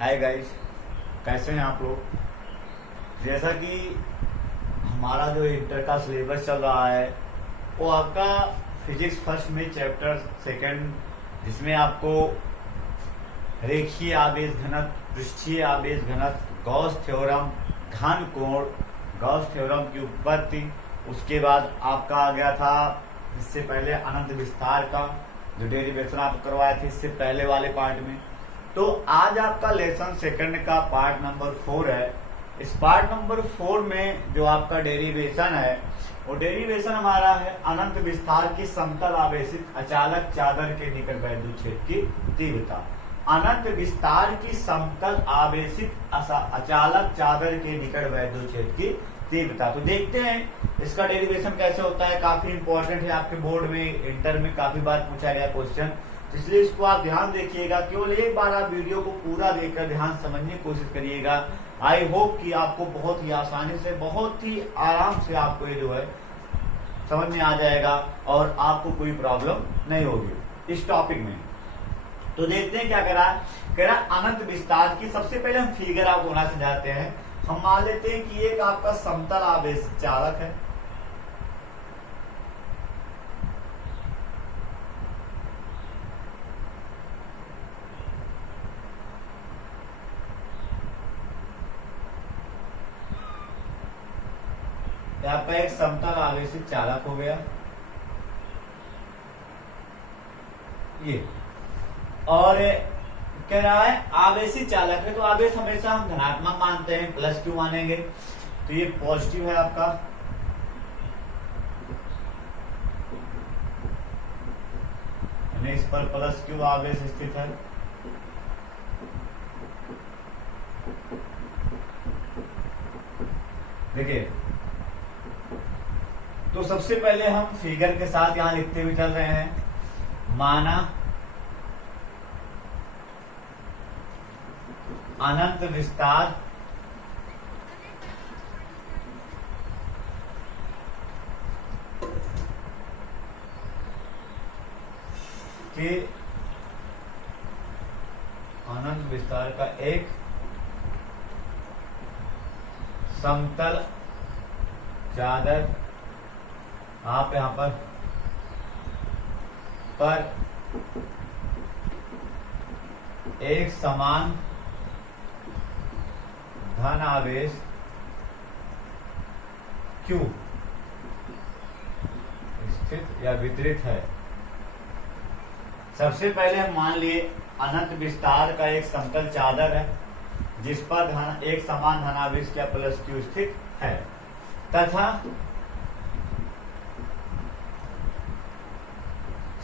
Hi guys, कैसे हैं आप लोग। जैसा कि हमारा जो इंटर का सिलेबस चल रहा है वो आपका फिजिक्स फर्स्ट में चैप्टर सेकंड, जिसमें आपको रेखीय आवेश घनत्व, पृष्ठीय आवेश घनत्व, गॉस थ्योरम, घन कोण, गॉस थ्योरम की उत्पत्ति, उसके बाद आपका आ गया था इससे पहले अनंत विस्तार का जो डेरिवेशन आप करवाए थे इससे पहले वाले पार्ट में। तो आज आपका लेसन सेकंड का पार्ट नंबर 4 है। इस पार्ट नंबर 4 में जो आपका डेरिवेशन है वो डेरिवेशन हमारा है अनंत विस्तार की समतल आवेशित अचालक चादर के निकट वैद्युत क्षेत्र की तीव्रता। अनंत विस्तार की समतल आवेशित अचालक चादर के निकट वैद्युत क्षेत्र की तीव्रता। तो देखते हैं इसका डेरिवेशन कैसे होता है। काफी इंपॉर्टेंट है, आपके बोर्ड में इंटर में काफी बार पूछा गया क्वेश्चन, इसलिए इसको आप ध्यान देखिएगा। केवल एक बार आप वीडियो को पूरा देखकर ध्यान समझने की कोशिश करिएगा। आई होप कि आपको बहुत ही आसानी से, बहुत ही आराम से आपको ये जो है समझ में आ जाएगा और आपको कोई प्रॉब्लम नहीं होगी इस टॉपिक में। तो देखते हैं क्या करा अनंत विस्तार की। सबसे पहले हम फिगर आपको होना समझाते हैं। हम मान लेते हैं कि एक आपका समतल आवेश चालक है, आपका एक समतल आवेशित चालक हो गया ये, और कह रहा है आवेशित चालक है तो आवेश हमेशा हम धनात्मक मानते हैं, प्लस क्यू मानेंगे, तो ये पॉजिटिव है आपका। इस पर प्लस क्यू आवेश स्थित है। देखिए, तो सबसे पहले हम फिगर के साथ यहां लिखते हुए चल रहे हैं। माना अनंत विस्तार के अनंत विस्तार का एक समतल चादर आप यहां पर एक समान धन आवेश Q स्थित या वितरित है। सबसे पहले हम मान लिए अनंत विस्तार का एक समतल चादर है जिस पर एक समान धनावेश क्या प्लस Q स्थित है, तथा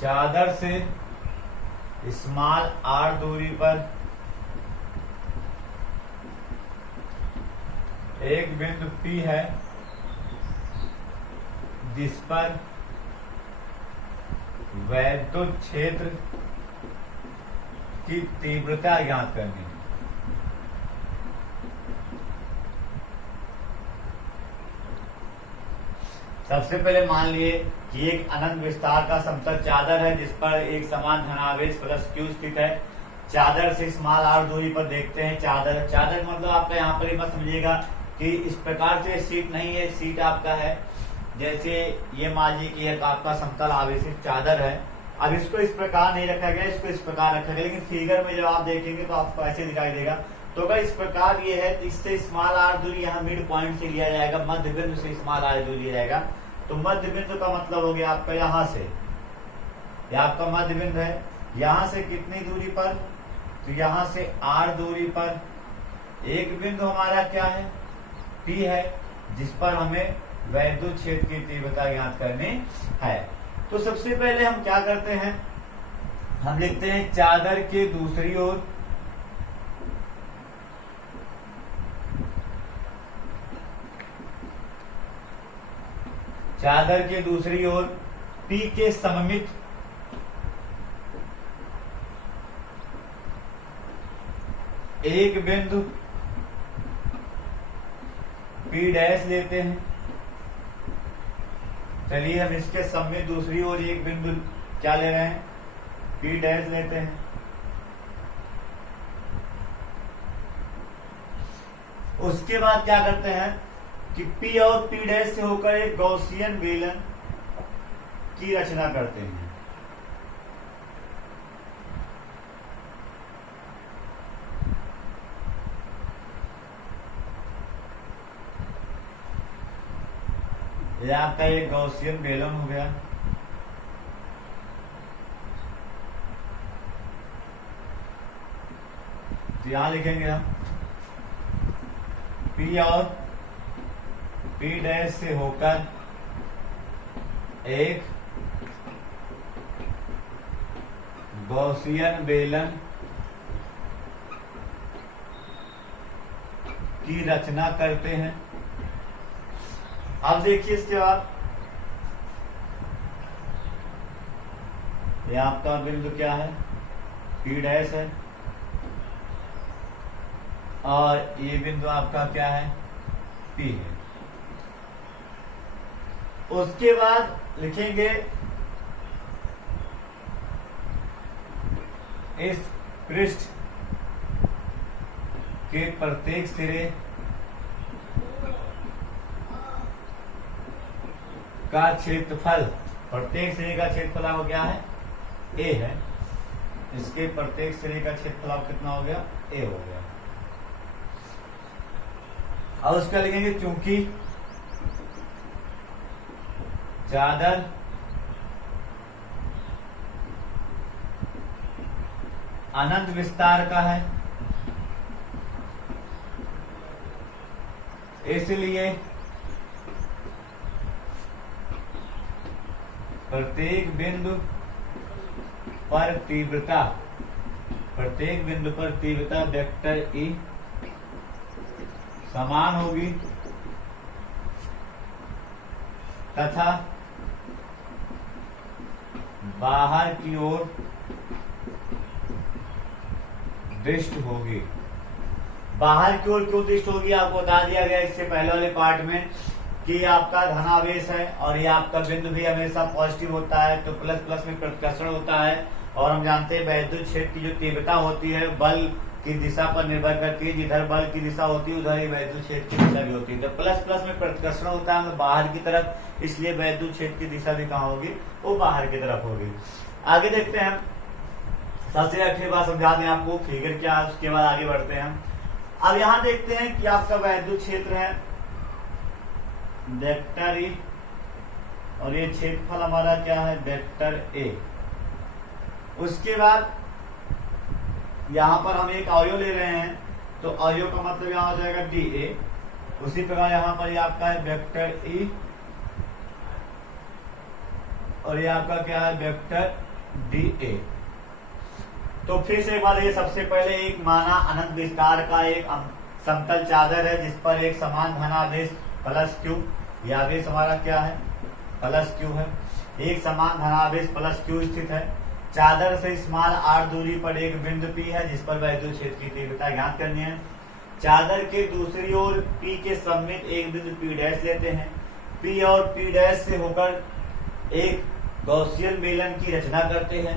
चादर से स्मॉल r दूरी पर एक बिंदु P है जिस पर वैद्युत क्षेत्र की तीव्रता ज्ञात करनी है। सबसे पहले मान लिए कि एक अनंत विस्तार का समतल चादर है जिस पर एक समान धनावेश प्लस Q स्थित है। चादर से स्मॉल r दूरी पर देखते हैं। चादर मतलब आपका यहाँ पर ही मत समझिएगा कि इस प्रकार से सीट नहीं है, सीट आपका है जैसे ये मान लीजिए कि एक आपका समतल आवेशित चादर है। अब इसको इस प्रकार नहीं रखा गया, इसको इस प्रकार रखा गया, लेकिन फिगर में जब आप देखेंगे तो आपको ऐसे दिखाई देगा। तो अगर इस प्रकार ये है तो इससे स्मॉल r दूरी यहाँ मिड पॉइंट से लिया जाएगा, मध्य बिंदु से स्मॉल r दूरी लिया जाएगा। तो मध्य बिंदु का मतलब हो गया आपका यहाँ से, यह आपका मध्य बिंदु है। यहाँ से कितनी दूरी पर, तो यहाँ से r दूरी पर एक बिंदु हमारा क्या है, P है, जिस पर हमें वैद्युत क्षेत्र की तीव्रता ज्ञात करनी है। तो सबसे पहले हम क्या करते हैं, हम लिखते हैं चादर के दूसरी ओर P के सममित एक बिंदु P डैश लेते हैं। चलिए हम इसके सममित दूसरी ओर एक बिंदु क्या ले रहे हैं, P डैश लेते हैं। उसके बाद क्या करते हैं कि P और P डैश से होकर एक गॉसियन बेलन की रचना करते हैं। यह आपका एक गॉसियन बेलन हो गया। तो यहां लिखेंगे हम P और P डैश से होकर एक गॉसियन बेलन की रचना करते हैं। अब देखिए इसके बाद ये आपका बिंदु क्या है, P डैश है, और ये बिंदु आपका क्या है, P है। उसके बाद लिखेंगे इस पृष्ठ के प्रत्येक सिरे का क्षेत्रफल, प्रत्येक सिरे का क्षेत्रफल आपको क्या है, A है। इसके प्रत्येक सिरे का क्षेत्रफल आप कितना हो गया, A हो गया। अब उसका लिखेंगे चूंकि चादर अनंत विस्तार का है, इसलिए प्रत्येक बिंदु पर तीव्रता वेक्टर E समान होगी तथा बाहर की ओर दृष्ट होगी। बाहर की ओर क्यों दृष्ट होगी आपको बता दिया गया इससे पहले वाले पार्ट में कि आपका धनावेश है और ये आपका बिंदु भी हमेशा पॉजिटिव होता है, तो प्लस प्लस में प्रतिकर्षण होता है। और हम जानते हैं वैद्युत क्षेत्र की जो तीव्रता होती है बल की दिशा पर निर्भर करती है, जिधर बल की दिशा होती है उधर ही वैद्युत क्षेत्र की दिशा भी होती है। तो प्लस प्लस में प्रतिकर्षण होता है बाहर की तरफ, इसलिए वैद्युत क्षेत्र की दिशा भी कहाँ होगी, वो बाहर की तरफ होगी। आगे देखते हैं, सबसे अच्छी बात समझा दें आपको फिगर क्या है, उसके बाद आगे बढ़ते हैं। अब यहाँ देखते हैं कि आपका वैद्युत क्षेत्र है वेक्टर E और ये क्षेत्रफल हमारा क्या है, वेक्टर A। उसके बाद यहां पर हम एक अवयव ले रहे हैं, तो अवयव का मतलब यहां हो जाएगा dA। उसी प्रकार यहां पर ये आपका है वेक्टर E और ये आपका क्या है, वेक्टर dA। तो फिर से एक बार, ये सबसे पहले एक माना अनंत विस्तार का एक समतल चादर है जिस पर एक समान धनावेश प्लस Q, यह आवेश हमारा क्या है, प्लस Q है। एक समान धनावेश प्लस Q स्थित है। चादर से स्मॉल r दूरी पर एक बिंदु P है जिस पर वैद्युत क्षेत्र की तीव्रता ज्ञात करनी है। चादर के दूसरी ओर P के सममित एक बिंदु P डैश लेते हैं। P और P डैश से होकर एक गॉसियन बेलन की रचना करते हैं।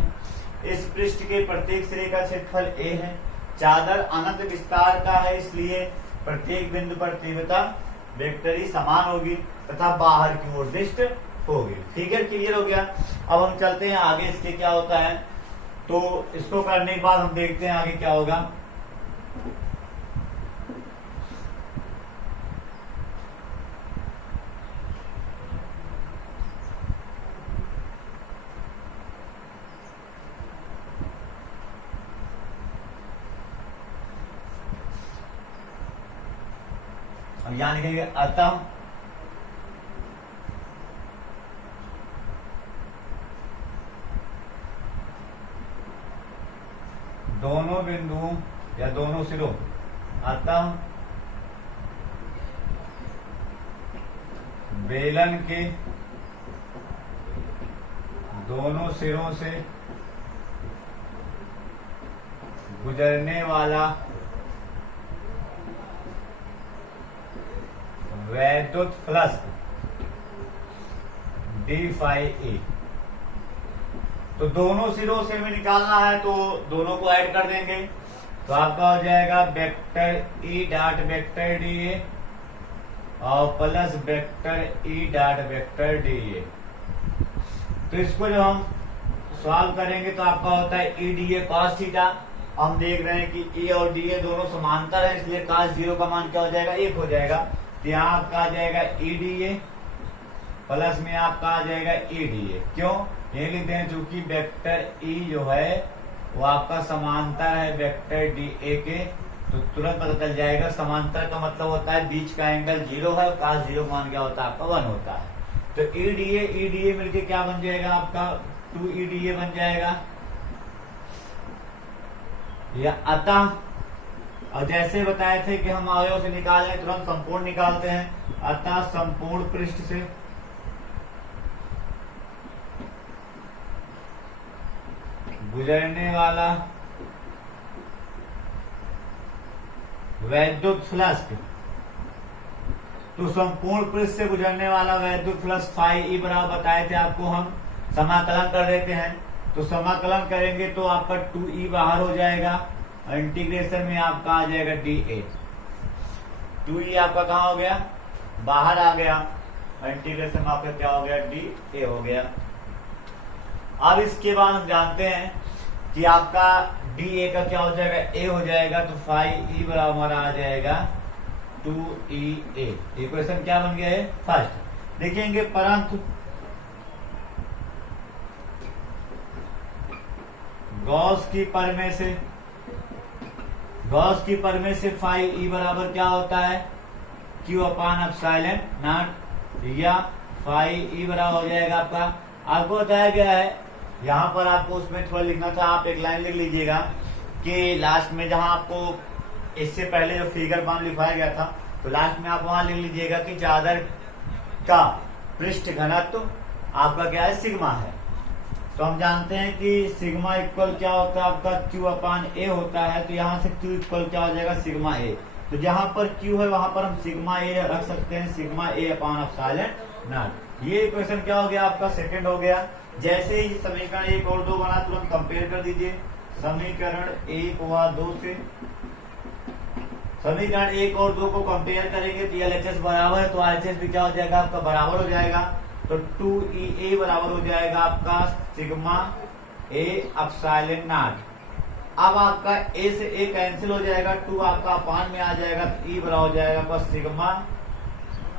इस पृष्ठ के प्रत्येक सिरे का क्षेत्रफल A है। चादर अनंत विस्तार का है, इसलिए प्रत्येक बिंदु पर तीव्रता वेक्टर E समान होगी तथा बाहर की ओर दृष्ट होगी। फिगर क्लियर हो गया। अब हम चलते हैं आगे, इसके क्या होता है, तो इसको करने के बाद हम देखते हैं आगे क्या होगा। अब यहां लिखेंगे अतः दोनों बिंदुओं या दोनों सिरों, अतः बेलन के दोनों सिरों से गुजरने वाला वैद्युत फ्लक्स d फाई E, तो दोनों सिरों से हमें निकालना है तो दोनों को ऐड कर देंगे। तो आपका हो जाएगा vector E dot vector D A और plus vector E dot vector D A. तो इसको जब हम सॉल्व करेंगे तो आपका होता है E D A cos theta. हम देख रहे हैं कि ए और डी ए दोनों समांतर है, इसलिए कॉस जीरो का मान क्या हो जाएगा, 1 हो जाएगा। तो यहाँ आपका आ जाएगा ई डी ए प्लस में आपका आ जाएगा ई डी ए। क्यों ये लिखते हैं, चूंकि वेक्टर ई जो है वो आपका समांतर है वेक्टर डी ए के, तो तुरंत पता चल जाएगा। समांतर का मतलब होता है बीच का एंगल 0 है और cos 0 मान क्या होता है आपका 1 होता है। तो ई डी ए मिलके क्या बन जाएगा आपका 2 ई डी ए बन जाएगा। या अतः, और जैसे बताए थे कि हम अवयव से निकालें तुरंत संपूर्ण निकालते हैं। अतः संपूर्ण पृष्ठ से गुजरने वाला वैद्युत फ्लक्स, तो संपूर्ण पृष्ठ से गुजरने वाला वैद्युत फ्लक्स फाई ई बराबर बताए थे आपको, हम समाकलन कर देते हैं। तो समाकलन करेंगे तो आपका 2e बाहर हो जाएगा, इंटीग्रेशन में आपका आ जाएगा dA। 2e आपका कहाँ हो गया, बाहर आ गया, इंटीग्रेशन में आपका क्या हो गया, dA हो गया। अब इसके बाद हम जानते हैं कि आपका dA का क्या हो जाएगा, a हो जाएगा। तो फाई ई बराबर हमारा आ जाएगा 2EA। इक्वेशन क्या बन गया है, फर्स्ट। देखेंगे परंतु गॉस की प्रमेय से फाई ई बराबर क्या होता है, Q अपान एप्सिलॉन नॉट, या फाई ई बराबर हो जाएगा आपका, आपको बताया गया है। यहाँ पर आपको उसमें थोड़ा लिखना था, आप एक लाइन लिख लीजिएगा कि लास्ट में जहां आपको इससे पहले जो फिगर वन लिखवाया गया था, तो लास्ट में आप वहां लिख लीजिएगा कि चादर का पृष्ठ घनत्व आपका क्या है, सिग्मा है। तो हम जानते हैं कि सिग्मा इक्वल क्या होता है आपका Q अपान ए होता है। तो यहाँ से Q इक्वल क्या हो जाएगा, सिग्मा ए। तो जहां पर Q है वहां पर हम सिग्मा ए रख सकते हैं, sigma A upon epsilon not. ये इक्वेशन क्या हो गया आपका, सेकंड हो गया। जैसे ही समीकरण 1 और 2 बना तुरंत कंपेयर कर दीजिए। समीकरण 1 व 2 से समीकरण 1 और 2 को कंपेयर करेंगे तो LHS बराबर है, तो RHS भी क्या हो जाएगा आपका, बराबर हो जाएगा। तो 2EA बराबर हो जाएगा आपका सिग्मा ए एप्सिलॉन नॉट। अब आपका ए से ए कैंसिल हो जाएगा, 2 आपका अपान में आ जाएगा, तो ई बराबर हो जाएगा आपका सिग्मा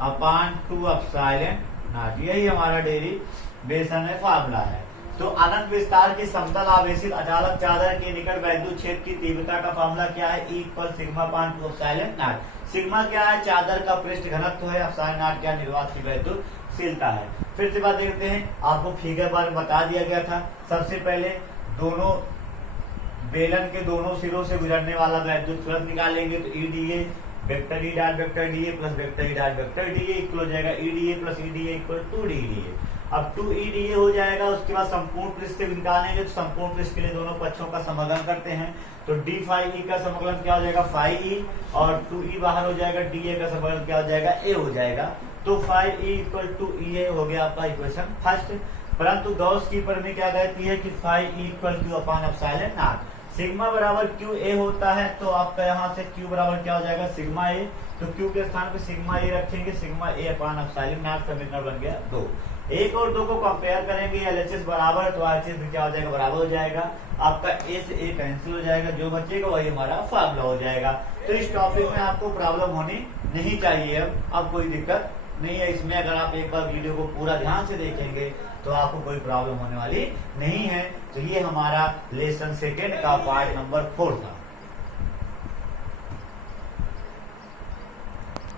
अपान 2 एप्सिलॉन नॉट। यही हमारा डेरिवेशन है, फार्मूला है। तो अनंत विस्तार की समतल आवेशित अचालक चादर के निकट वैद्युत क्षेत्र की तीव्रता का फार्मूला क्या है, ई इक्वल सिग्मा अपान 2 एप्सिलॉन नॉट। सिग्मा क्या है, चादर का पृष्ठ घनत्व है, एप्सिलॉन नॉट क्या, निर्वात की वैद्युतशीलता है। फिर से बात देखते हैं, आपको फिगर बार बता दिया गया था। सबसे पहले दोनों बेलन के दोनों सिरों से गुजरने वाला वैद्युत फ्लक्स निकालेंगे। तो E D A vector E dot vector D A plus vector E dot vector D A equal हो जाएगा E D A plus E D A equal 2DDA। अब 2EDA हो जाएगा। उसके बाद संपूर्ण पृष्ठ से निकालेंगे, तो संपूर्ण पृष्ठ के लिए दोनों पक्षों का समाकलन करते हैं। तो डी फाई ई का समाकलन क्या हो जाएगा, फाई ई, और 2E बाहर हो जाएगा, DA का समाकलन क्या हो जाएगा, A हो जाएगा। तो phi E equal to EA हो गया आपका इक्वेशन फर्स्ट। परंतु गॉस की प्रमेय क्या कहती है कि phi E equal Q upon epsilon nought. Sigma बराबर क्यू ए होता है, तो आपका यहाँ से Q बराबर क्या हो जाएगा, सिग्मा ए। तो Q के स्थान पे सिग्मा ए रखेंगे, sigma A upon epsilon not. समीकरण बन गया 2। 1 और 2 को कंपेयर करेंगे, LHS बराबर, तो RHS भी क्या हो जाएगा, बराबर हो जाएगा। आपका A से A कैंसिल हो जाएगा, जो बचेगा वही हमारा फार्मूला हो जाएगा। तो इस टॉपिक में आपको प्रॉब्लम होनी नहीं चाहिए। अब कोई दिक्कत नहीं है इसमें। अगर आप एक बार वीडियो को पूरा ध्यान से देखेंगे तो आपको कोई प्रॉब्लम होने वाली नहीं है। तो ये हमारा लेसन सेकेंड का पार्ट नंबर 4 था।